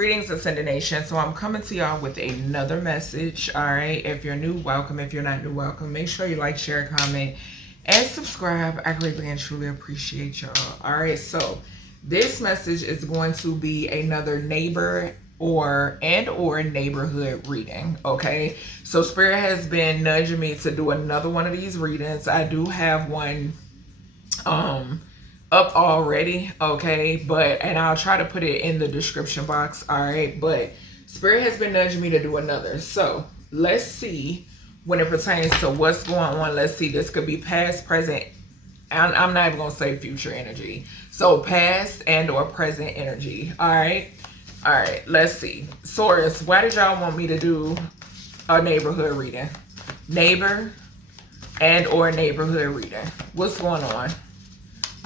Greetings, Ascended Nation. So I'm coming to y'all with another message. All right. If you're new, welcome. If you're not new, welcome. Make sure you like, share, comment, and subscribe. I greatly and truly appreciate y'all. All right. So this message is going to be another neighbor or neighborhood reading. Okay. So Spirit has been nudging me to do another one of these readings. I do have one up already, okay, and I'll try to put it in the description box. All right, but Spirit has been nudging me to do another, so let's see when it pertains to what's going on. Let's see, this could be past, present, and I'm not even gonna say future energy, so past and or present energy. All right, let's see. Source, why did y'all want me to do a neighborhood reading? Neighbor and or neighborhood reading. What's going on?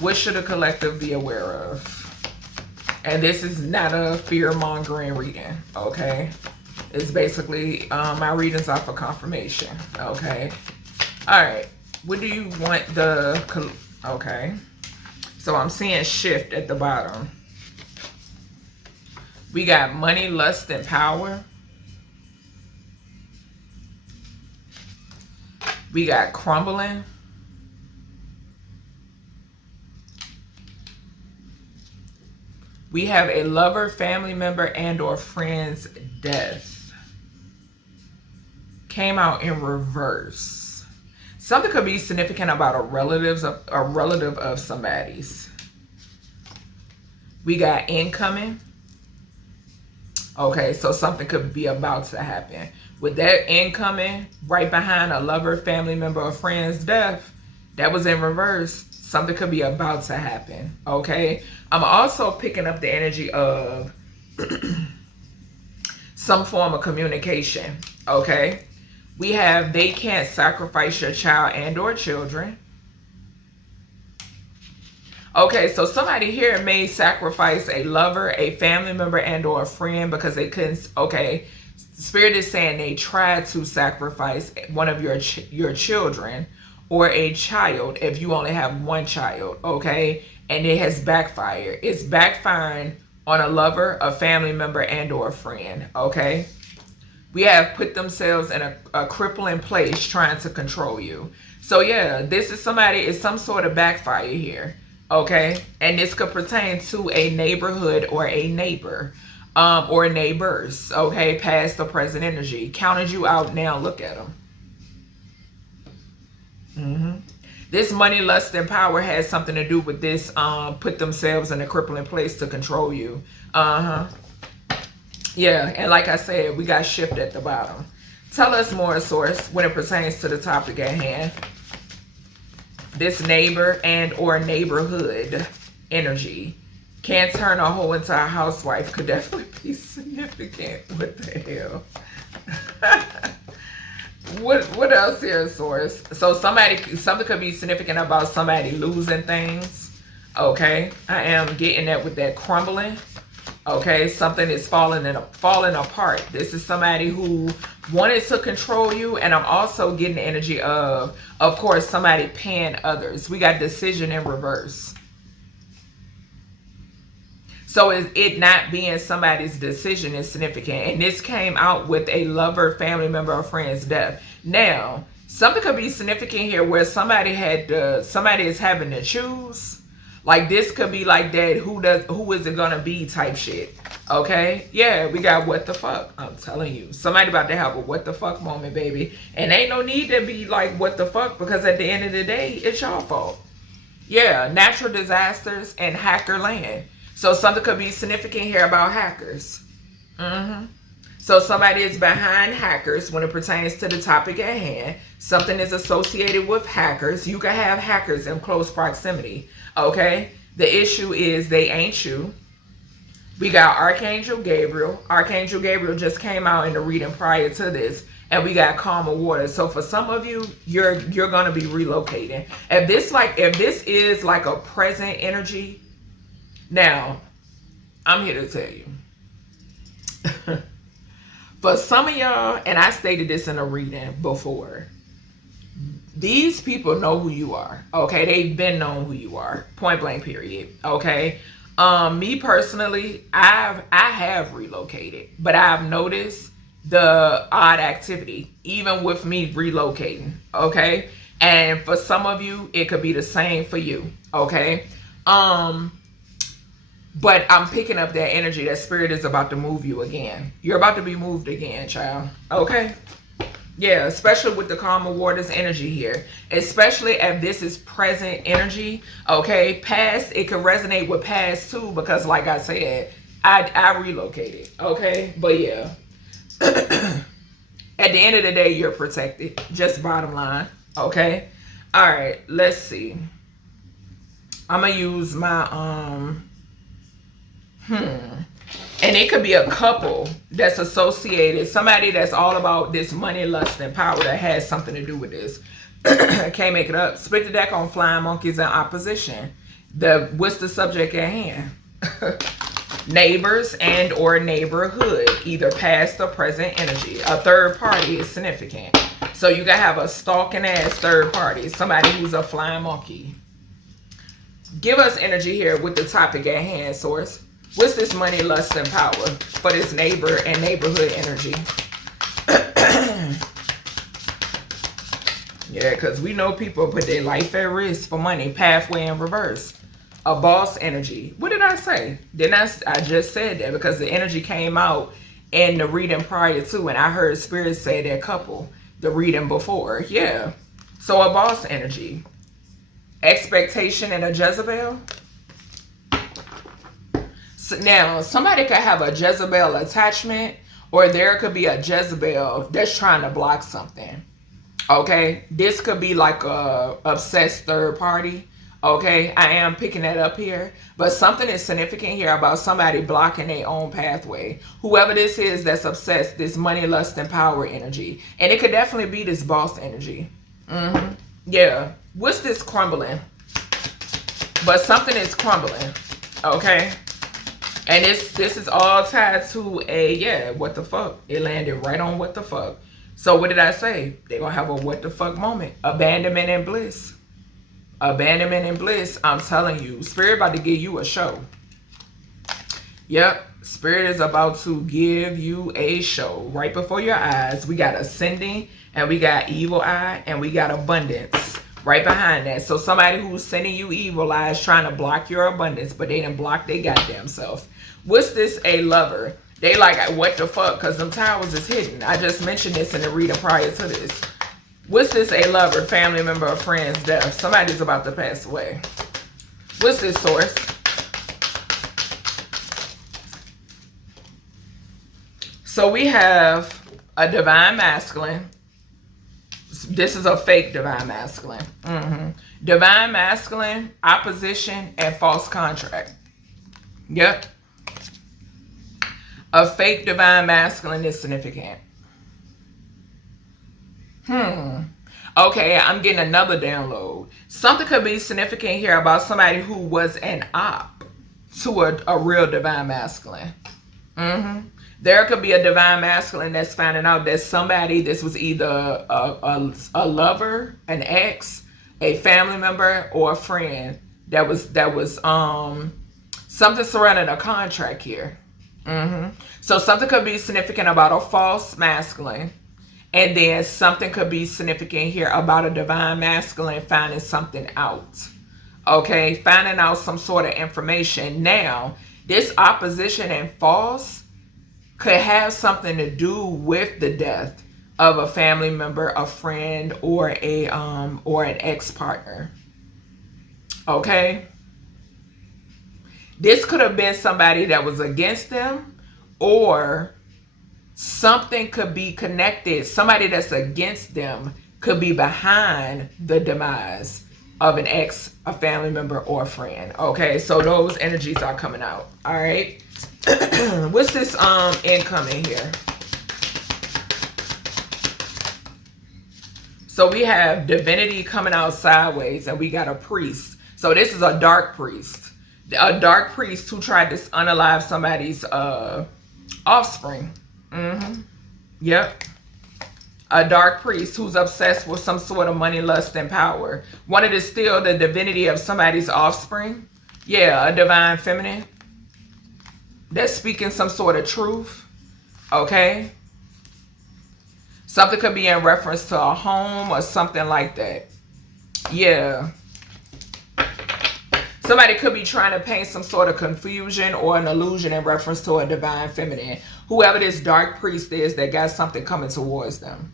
What should a collective be aware of? And this is not a fear-mongering reading, okay? It's basically my readings are for confirmation, okay? All right, what do you want okay. So I'm seeing shift at the bottom. We got money, lust, and power. We got crumbling. We have a lover, family member, and or friend's death. Came out in reverse. Something could be significant about a relative of somebody's. We got incoming. Okay, so something could be about to happen. With that incoming, right behind a lover, family member, or friend's death, that was in reverse. Something could be about to happen, okay? I'm also picking up the energy of some form of communication, okay? We have they can't sacrifice your child and or children. Okay, so somebody here may sacrifice a lover, a family member, and or a friend because they couldn't, okay? Spirit is saying they tried to sacrifice one of your children or a child if you only have one child, okay? And it has backfired. It's backfiring on a lover, a family member, and or a friend, okay? We have put themselves in a crippling place trying to control you. So yeah, this is somebody, it's some sort of backfire here, okay? And this could pertain to a neighborhood or a neighbor, or neighbors, okay? Past or present energy. Counted you out now, look at them. This money, lust, and power has something to do with this put themselves in a crippling place to control you. Yeah, and like I said, we got shift at the bottom. Tell us more, Source, when it pertains to the topic at hand. This neighbor and or neighborhood energy can't turn a hoe into a housewife could definitely be significant. What the hell? What else here, Source? So something could be significant about somebody losing things. Okay, I am getting that with that crumbling. Okay, something is falling apart. This is somebody who wanted to control you, and I'm also getting the energy of course, somebody paying others. We got decision in reverse. So it not being somebody's decision is significant. And this came out with a lover, family member, or friend's death. Now, something could be significant here where somebody is having to choose. Like this could be like that, who is it gonna be type shit. Okay? Yeah, we got what the fuck. I'm telling you. Somebody about to have a what the fuck moment, baby. And ain't no need to be like what the fuck, because at the end of the day, it's your fault. Yeah, natural disasters and hacker land. So something could be significant here about hackers. So somebody is behind hackers when it pertains to the topic at hand. Something is associated with hackers. You can have hackers in close proximity, okay? The issue is they ain't you. We got Archangel Gabriel. Archangel Gabriel just came out in the reading prior to this. And we got calmer water. So for some of you, you're going to be relocating. If this is like a present energy, now, I'm here to tell you. For some of y'all, and I stated this in a reading before, these people know who you are, okay? They've been known who you are, point blank period, okay? Me personally, I have relocated, but I've noticed the odd activity even with me relocating. Okay, and for some of you, it could be the same for you. Okay, but I'm picking up that energy. That spirit is about to move you again. You're about to be moved again, child. Okay. Yeah, especially with the calmer waters energy here, especially if this is present energy. Okay, past, it could resonate with past too, because like I said, I relocated. Okay, but yeah, at the end of the day, you're protected. Just bottom line. Okay, all right. Let's see. I'm gonna use my and it could be a couple that's associated, somebody that's all about this money, lust, and power that has something to do with this. Can't make it up. Split the deck on flying monkeys in opposition. What's the subject at hand? Neighbors and or neighborhood, either past or present energy. A third party is significant. So you gotta have a stalking ass third party, somebody who's a flying monkey. Give us energy here with the topic at hand, source. What's this money, lust, and power for this neighbor and neighborhood energy? Yeah, because we know people put their life at risk for money. Pathway in reverse. A boss energy. What did I say? I just said that because the energy came out in the reading prior to, and I heard spirit say that couple, the reading before. Yeah. So a boss energy. Expectation and a Jezebel. So now, somebody could have a Jezebel attachment, or there could be a Jezebel that's trying to block something. Okay, this could be like a obsessed third party. Okay, I am picking that up here, but something is significant here about somebody blocking their own pathway. Whoever this is that's obsessed, this money, lust, and power energy, and it could definitely be this boss energy. Yeah, what's this crumbling? But something is crumbling. Okay. And this is all tied to a, what the fuck. It landed right on what the fuck. So what did I say? They're going to have a what the fuck moment. Abandonment and bliss. Abandonment and bliss. I'm telling you. Spirit about to give you a show. Yep. Spirit is about to give you a show. Right before your eyes. We got ascending. And we got evil eye. And we got abundance. Right behind that. So somebody who's sending you evil eyes trying to block your abundance. But they didn't block their goddamn self. What's this a lover? They like, what the fuck? Because them towers is hidden. I just mentioned this in the reading prior to this. What's this a lover? Family member or friend's death. Somebody's about to pass away. What's this source? So we have a divine masculine. This is a fake divine masculine. Divine masculine, opposition, and false contract. Yep. A fake divine masculine is significant. Okay, I'm getting another download. Something could be significant here about somebody who was an op to a real divine masculine. There could be a divine masculine that's finding out that somebody, this was either a lover, an ex, a family member, or a friend that was something surrounding a contract here. So something could be significant about a false masculine, and then something could be significant here about a divine masculine finding something out. Okay, finding out some sort of information. Now, this opposition and false could have something to do with the death of a family member, a friend, or an ex-partner. Okay. This could have been somebody that was against them, or something could be connected. Somebody that's against them could be behind the demise of an ex, a family member, or a friend. Okay, so those energies are coming out. All right. What's this incoming here? So we have divinity coming out sideways, and we got a priest. So this is a dark priest. A dark priest who tried to unalive somebody's offspring. Yep. A dark priest who's obsessed with some sort of money, lust, and power. Wanted to steal the divinity of somebody's offspring. Yeah, a divine feminine. that's speaking some sort of truth. Okay. Something could be in reference to a home or something like that. Yeah. Somebody could be trying to paint some sort of confusion or an illusion in reference to a divine feminine. Whoever this dark priest is that got something coming towards them.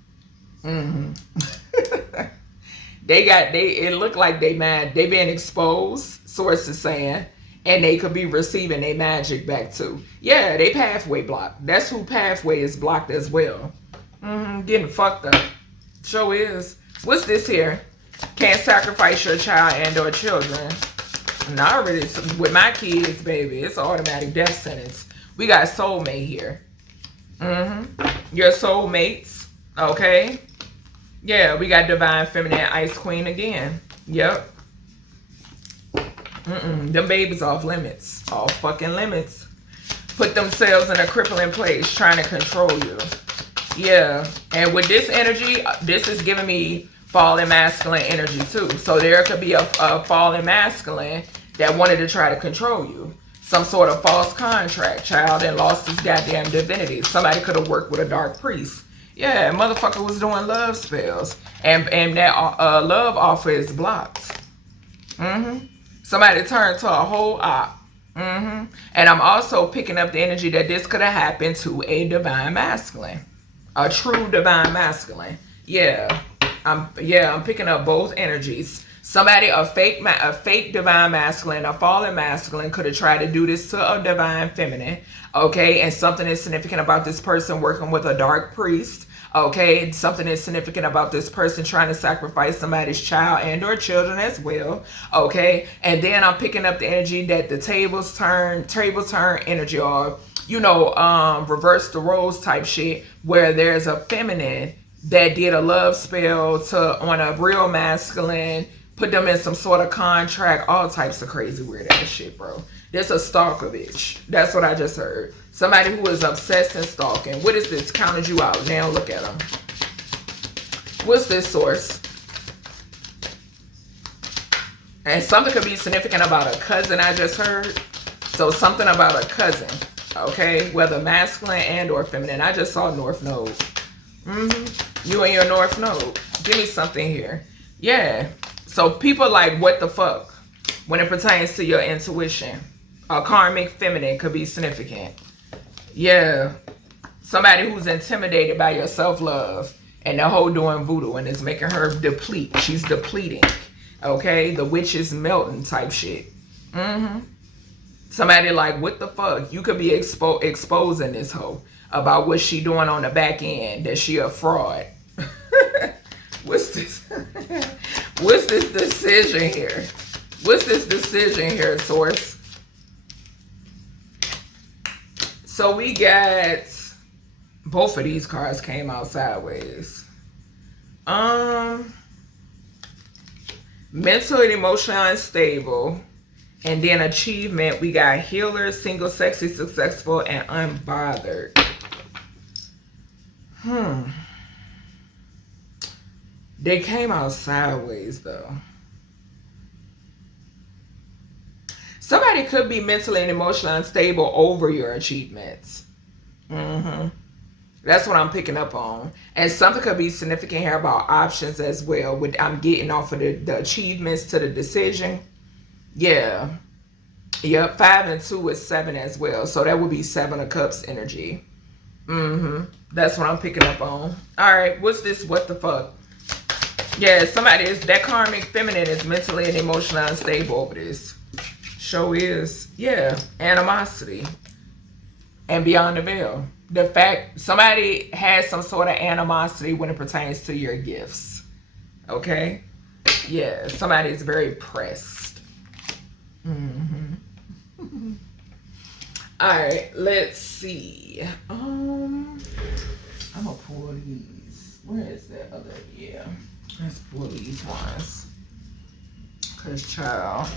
It looked like they mad. They been exposed, sources saying, and they could be receiving their magic back too. Yeah, they pathway blocked. That's who pathway is blocked as well. Getting fucked up. Sure is. What's this here? Can't sacrifice your child and or children. Not already with my kids, baby. It's an automatic death sentence. We got soulmate here. Your soulmates. Okay. Yeah, we got divine feminine ice queen again. Yep. Them babies off limits. Off fucking limits. Put themselves in a crippling place trying to control you. Yeah. And with this energy, this is giving me fallen masculine energy too. So there could be a fallen masculine that wanted to try to control you. Some sort of false contract. Child and lost his goddamn divinity. Somebody could have worked with a dark priest. Yeah, motherfucker was doing love spells. And that love offer is blocked. Somebody turned to a whole op. And I'm also picking up the energy that this could have happened to a divine masculine. A true divine masculine. Yeah. I'm picking up both energies. Somebody, a fake divine masculine, a fallen masculine could have tried to do this to a divine feminine. Okay, and something is significant about this person working with a dark priest. Okay, something is significant about this person trying to sacrifice somebody's child and or children as well. Okay, and then I'm picking up the energy that the tables turn energy, or reverse the roles type shit, where there's a feminine that did a love spell on a real masculine, put them in some sort of contract, all types of crazy weird ass shit, bro. This a stalker bitch. That's what I just heard. Somebody who is obsessed and stalking. What is this? Counted you out. Now look at them. What's this source? And something could be significant about a cousin I just heard. So something about a cousin. Okay? Whether masculine and or feminine. I just saw North Node. You and your North Node. Give me something here. Yeah. So people like, what the fuck? When it pertains to your intuition. A karmic feminine could be significant. Yeah. Somebody who's intimidated by your self-love. And the whole doing voodoo and it's making her deplete. She's depleting. Okay? The witch is melting type shit. Somebody like, what the fuck? You could be exposing this hoe about what she doing on the back end. That she a fraud. What's this? What's this decision here? What's this decision here, source? So we got both of these cards came out sideways. Mental and emotionally unstable. And then achievement, we got healer, single, sexy, successful, and unbothered. They came out sideways though. Somebody could be mentally and emotionally unstable over your achievements. That's what I'm picking up on. And something could be significant here about options as well. I'm getting off of the achievements to the decision. Yeah. Yep. 5 and 2 is 7 as well. So that would be 7 of Cups energy. That's what I'm picking up on. All right. What's this? What the fuck? Yeah, somebody is, that karmic feminine is mentally and emotionally unstable over this. Show is, yeah, animosity. And beyond the veil. The fact, somebody has some sort of animosity when it pertains to your gifts. Okay? Yeah, somebody is very pressed. Alright, let's see. I'm gonna pull these. Where is that other? Yeah. Let's pull these ones. Cause child.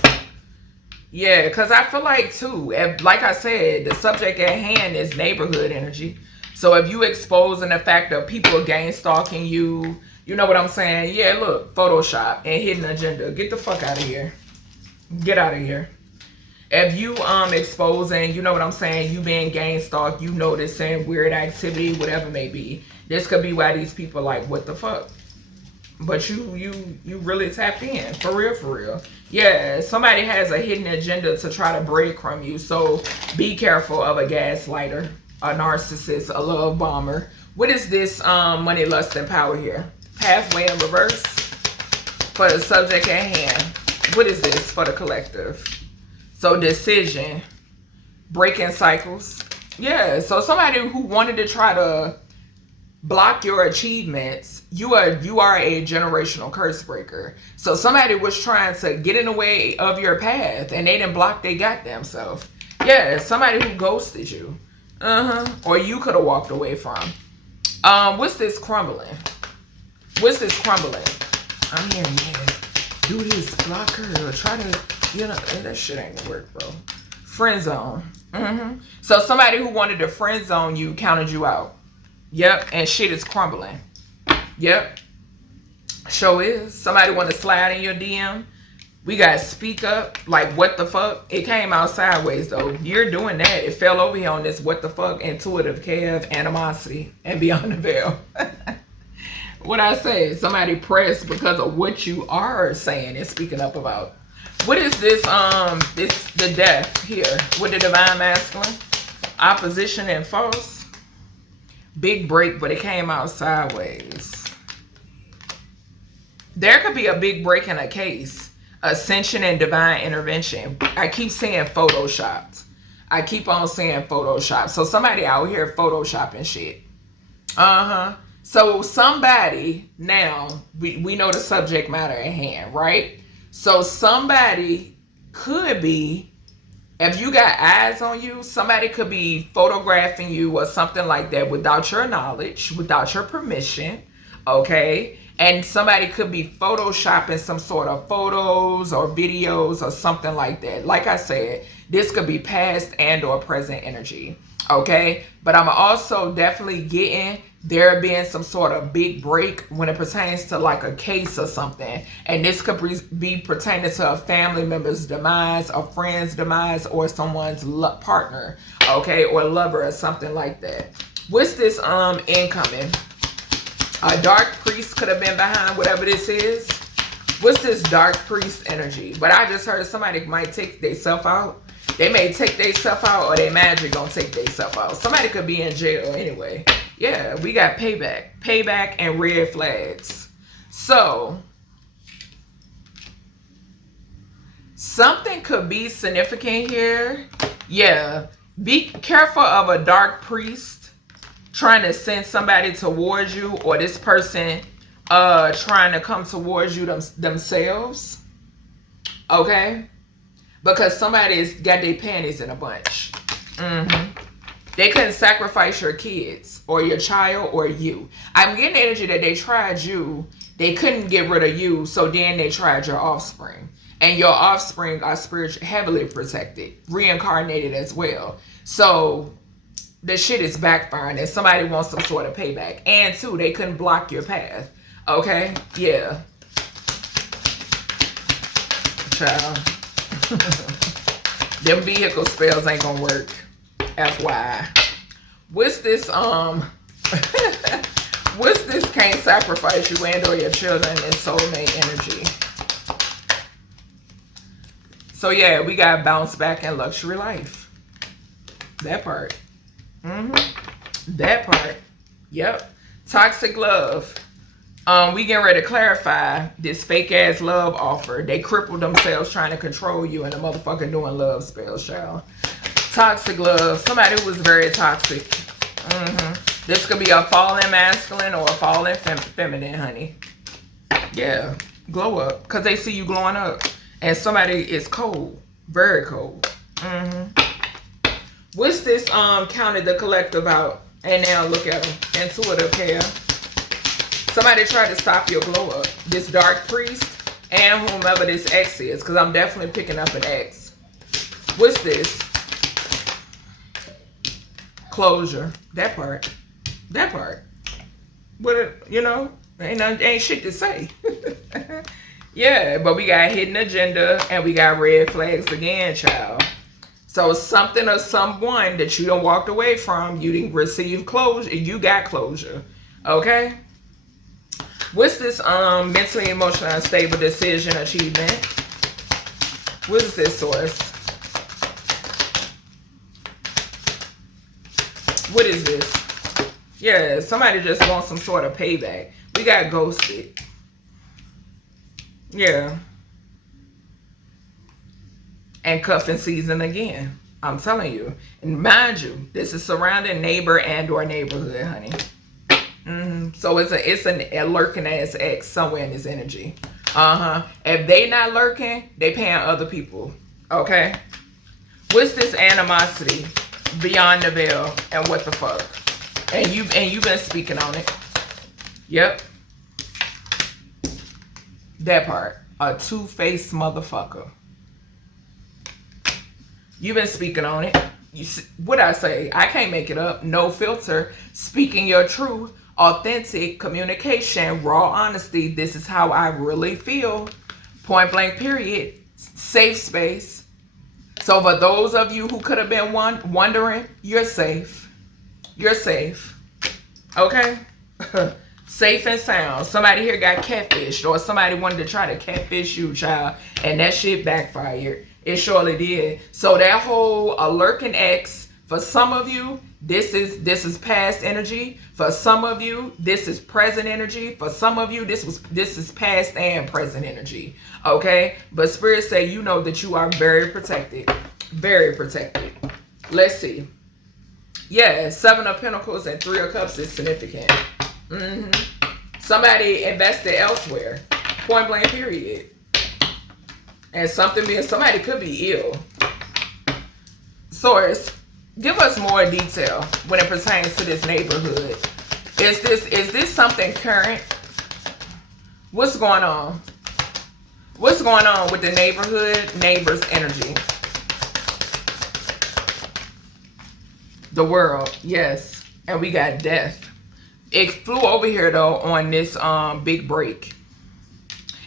Yeah, because I feel like too, like I said, the subject at hand is neighborhood energy. So if you exposing the fact of people gang stalking you, you know what I'm saying? Yeah, look, Photoshop and hidden agenda. Get the fuck out of here. Get out of here. If you exposing, you know what I'm saying, you being gang stalked, you noticing weird activity, whatever it may be, this could be why these people like, what the fuck? But you really tapped in, for real, for real. Yeah, somebody has a hidden agenda to try to breadcrumb you, so be careful of a gaslighter, a narcissist, a love bomber. What is this money, lust, and power here? Pathway in reverse for the subject at hand. What is this for the collective? So decision, breaking cycles. Yeah, so somebody who wanted to try to block your achievements, you are a generational curse breaker. So somebody was trying to get in the way of your path and they didn't block their goddamn self. Yeah, somebody who ghosted you. Or you could have walked away from. What's this crumbling? What's this crumbling? I'm here, man. Do this, block her, or try to, you know, that shit ain't gonna work, bro. Friend zone. So somebody who wanted to friend zone you counted you out. Yep, and shit is crumbling. Yep. Show is. Somebody want to slide in your DM. We got speak up. Like, what the fuck? It came out sideways, though. You're doing that. It fell over here on this what the fuck intuitive Kev animosity and beyond the veil. What I say? Somebody pressed because of what you are saying and speaking up about. What is this? This the death here with the divine masculine. Opposition and false. Big break, but it came out sideways. There could be a big break in a case. Ascension and divine intervention. I keep saying photoshopped. I keep on saying Photoshop. So somebody out here photoshopping shit. So somebody, now we know the subject matter at hand, right? So somebody could be, if you got eyes on you, somebody could be photographing you or something like that without your knowledge, without your permission, okay? And somebody could be photoshopping some sort of photos or videos or something like that. Like I said, this could be past and or present energy, okay? But I'm also definitely getting there being some sort of big break when it pertains to like a case or something. And this could be pertaining to a family member's demise, a friend's demise, or someone's partner, okay? Or lover or something like that. What's this incoming? A dark priest could have been behind whatever this is. What's this dark priest energy? But I just heard somebody might take themselves out. They may take themselves out, or their magic gonna take themselves out. Somebody could be in jail anyway. Yeah, we got payback and red flags. So something could be significant here. Yeah, be careful of a dark priest trying to send somebody towards you, or this person trying to come towards you themselves, okay? Because somebody's got their panties in a bunch. They couldn't sacrifice your kids or your child or you. I'm getting the energy that they tried you, they couldn't get rid of you, so then they tried your offspring. And your offspring are spiritually heavily protected, reincarnated as well. So the shit is backfiring and somebody wants some sort of payback. And two, they couldn't block your path. Okay? Yeah. Child. Them vehicle spells ain't gonna work. FYI. What's this what's this can't sacrifice you and or your children and soulmate energy? So yeah, we got bounce back and luxury life. That part. That part. Yep. Toxic love. We getting ready to clarify this fake ass love offer. They crippled themselves trying to control you and the motherfucker doing love spells, child. Toxic love. Somebody who was very toxic. This could be a fallen masculine or a fallen feminine, honey. Yeah. Glow up. Because they see you glowing up. And somebody is cold. Very cold. What's this counted the collective out? And now look at them. Intuitive care. Somebody tried to stop your glow up. This dark priest and whomever this ex is. Because I'm definitely picking up an ex. What's this? Closure. That part. That part. What, you know, ain't shit to say. Yeah, but we got hidden agenda and we got red flags again, child. So something or someone that you done walked away from, you didn't receive closure, you got closure. Okay? What's this mentally emotionally unstable decision achievement? What is this source? What is this? Yeah, somebody just wants some sort of payback. We got ghosted. Yeah. And cuffing season again. I'm telling you. And mind you, this is surrounding neighbor and or neighborhood, honey. So it's a lurking ass ex somewhere in this energy. If they not lurking, they paying other people. Okay. What's this animosity beyond the veil and what the fuck? And you've been speaking on it. Yep. That part. A two-faced motherfucker. You've been speaking on it. What I say? I can't make it up. No filter. Speaking your truth. Authentic communication. Raw honesty. This is how I really feel. Point blank period. Safe space. So for those of you who could have been wondering, you're safe. You're safe. Okay? Safe and sound. Somebody here got catfished, or somebody wanted to try to catfish you, child, and that shit backfired. It surely did. So that whole lurking ex, for some of you, this is past energy. For some of you, this is present energy. For some of you, this is past and present energy. Okay? But Spirit say you know that you are very protected. Very protected. Let's see. Yeah, 7 of Pentacles and 3 of Cups is significant. Somebody invested elsewhere. Point blank period. And somebody could be ill. Source, give us more detail when it pertains to this neighborhood. Is this something current? What's going on? What's going on with the neighbor's energy? The world, yes. And we got death. It flew over here though on this big break.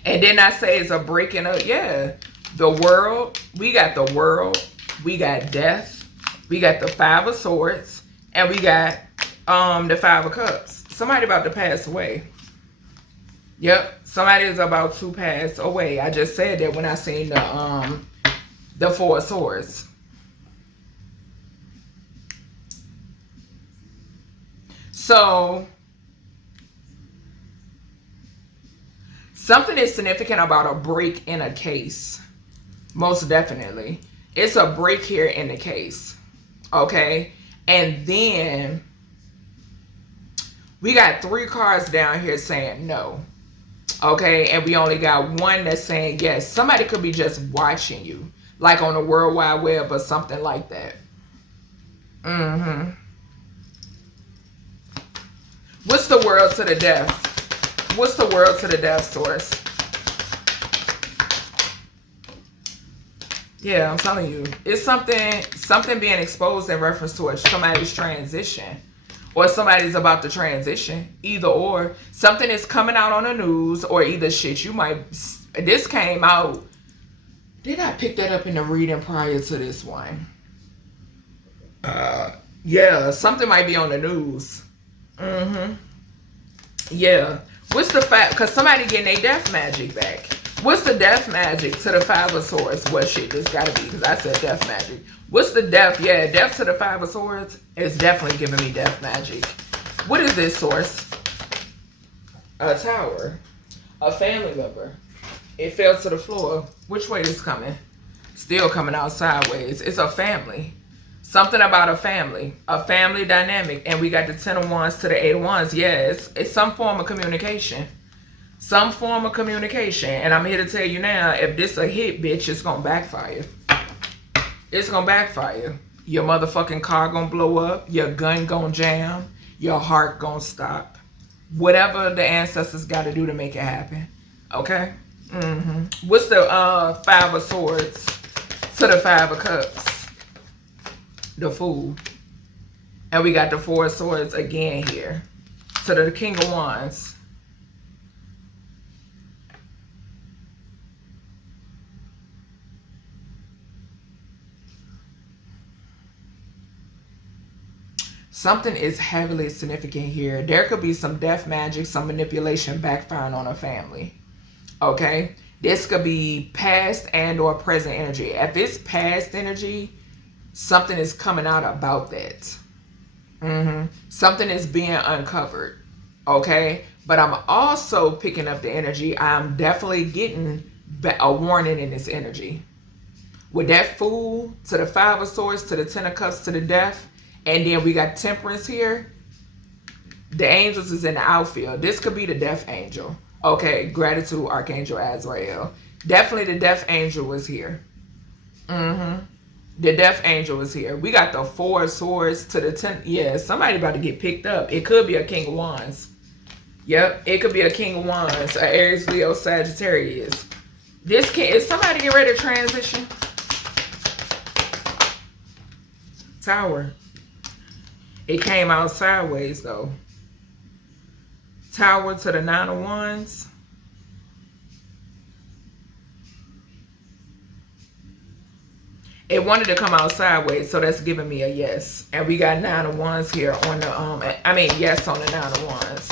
And then I say it's a break in a, yeah. The world, we got the world, we got death, we got the 5 of Swords, and we got the 5 of Cups. Somebody about to pass away. Yep, somebody is about to pass away. I just said that when I seen the 4 of Swords. So something is significant about a break in a case. Most definitely. It's a break here in the case. Okay. And then we got 3 cards down here saying no. Okay. And we only got 1 that's saying yes. Somebody could be just watching you. Like on the World Wide Web or something like that. What's the world to the death? What's the world to the death, source? Yeah, I'm telling you. It's something being exposed in reference to somebody's transition. Or somebody's about to transition. Either or. Something is coming out on the news, or either shit you might... This came out... Did I pick that up in the reading prior to this one? Yeah, something might be on the news. Yeah. What's the fact? Because somebody getting their death magic back. What's the death magic to the 5 of Swords? What shit this gotta be? Because I said death magic. What's the death? Yeah, death to the 5 of Swords is definitely giving me death magic. What is this, source? A tower. A family member. It fell to the floor. Which way is coming? Still coming out sideways. It's a family. Something about a family dynamic. And we got the 10 of Wands to the 8 of Wands. Yeah, it's some form of communication. Some form of communication. And I'm here to tell you now, if this a hit, bitch, it's going to backfire. It's going to backfire. Your motherfucking car going to blow up. Your gun going to jam. Your heart going to stop. Whatever the ancestors got to do to make it happen. Okay? What's the 5 of Swords to the 5 of Cups? The Fool. And we got the 4 of Swords again here. To the King of Wands. Something is heavily significant here. There could be some death magic, some manipulation backfiring on a family. Okay? This could be past and or present energy. If it's past energy, something is coming out about that. Something is being uncovered. Okay? But I'm also picking up the energy. I'm definitely getting a warning in this energy. With that Fool to the Five of Swords to the Ten of Cups to the Death, and then we got Temperance here. The angels is in the outfield. This could be the Death Angel. Okay, gratitude, Archangel Azrael. Definitely the Death Angel was here. The Death Angel was here. We got the Four of Swords to the 10. Yeah, somebody about to get picked up. It could be a King of Wands. Yep, it could be a King of Wands, a Aries, Leo, Sagittarius. This can, is somebody getting ready to transition? Tower. It came out sideways though. Tower to the Nine of Wands. It wanted to come out sideways, so that's giving me a yes. And we got Nine of Wands here on the yes on the Nine of Wands.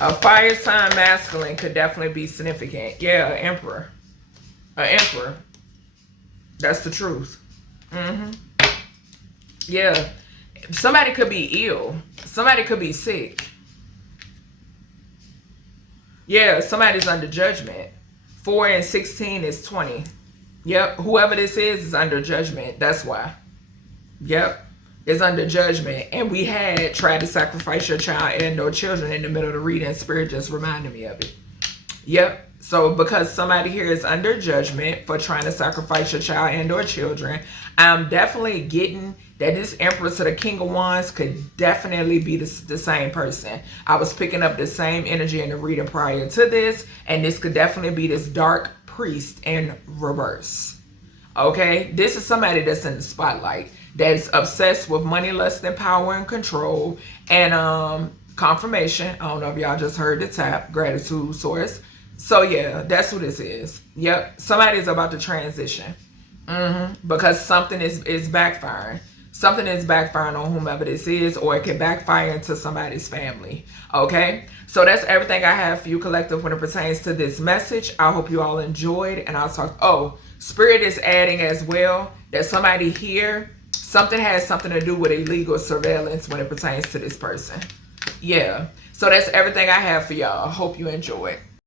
A fire sign masculine could definitely be significant. Yeah, an emperor. An emperor. That's the truth. Yeah. Somebody could be ill. Somebody could be sick. Yeah, somebody's under judgment. 4 and 16 is 20. Yep, whoever this is under judgment. That's why. Yep, is under judgment. And we had tried to sacrifice your child and or children in the middle of the reading. Spirit just reminded me of it. Yep. So because somebody here is under judgment for trying to sacrifice your child and or children, I'm definitely getting that this Empress to the King of Wands could definitely be the same person. I was picking up the same energy in the reading prior to this, and this could definitely be this Dark Priest in reverse. Okay? This is somebody that's in the spotlight, that's obsessed with money, lust, and power and control, and confirmation. I don't know if y'all just heard the tap, gratitude source. So yeah, that's who this is. Yep, somebody's about to transition. Because something is backfiring. Something is backfiring on whomever this is, or it can backfire into somebody's family. Okay, so that's everything I have for you, collective, when it pertains to this message. I hope you all enjoyed, and I'll talk. Oh, Spirit is adding as well that somebody here, something has something to do with illegal surveillance when it pertains to this person. Yeah, so that's everything I have for y'all. Hope you enjoyed.